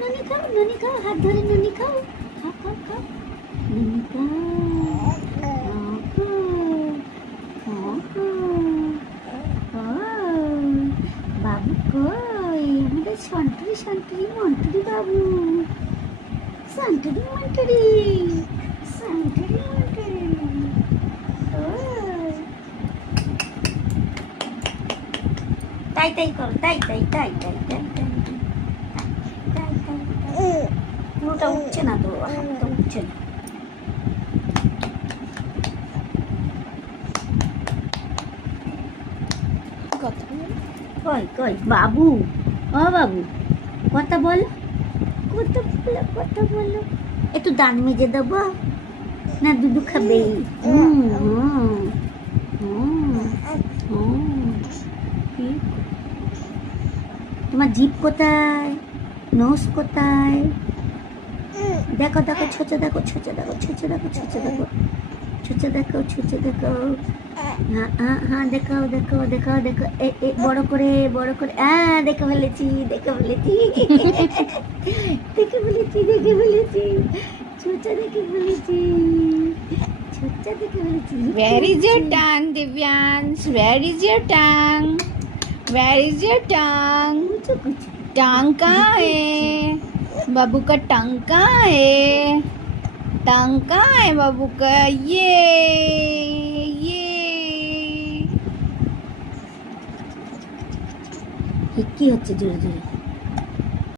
ননি খাও, হাত ধরে ননি খাও, খাও খাও খাও, ননি খাও, খাও খাও, বাবু কই আমাদের সন্টুরি সন্টুরি মন্টুরি বাবু, সন্টুরি মন্টুরি, সন্টুরি মন্টুরি, তাই তাই করো, তাই তাই তাই তাই তাই তাই তাই তাই, পুরোটা উঠছে না তো, হাতটা উঠছে না। কই কই বাবু, ও বাবু কথা বলো, কথা বলো, কথা বলো। একটু দান মেজে দেবো না, দুধু খাবে? তোমার জিভ কোথায়, নোজ কোথায়? দেখো দেখো, ছোচে দেখো, ছোচে দেখো, ছোচে দেখো, ছোচে দেখো, ছোচে দেখো, ছোচে দেখো, হ্যাঁ হ্যাঁ হ্যাঁ, দেখাও দেখাও দেখাও দেখো, বড় করে বড় করে, দেখে ফেলেছি, দেখে ফেলেছি, দেখে ফেলেছি, দেখে ফেলেছি, ছোচা দেখে ফেলেছি, ছোচা দেখে ফেলেছি। Where is your tongue, Divyansh? Where is your tongue? Where is your tongue? कुछ कुछ टंग कहाँ है? बाबू का टंग कहाँ है? टंग कहाँ है बाबू का? ये কি হচ্ছে জোরে জোরে?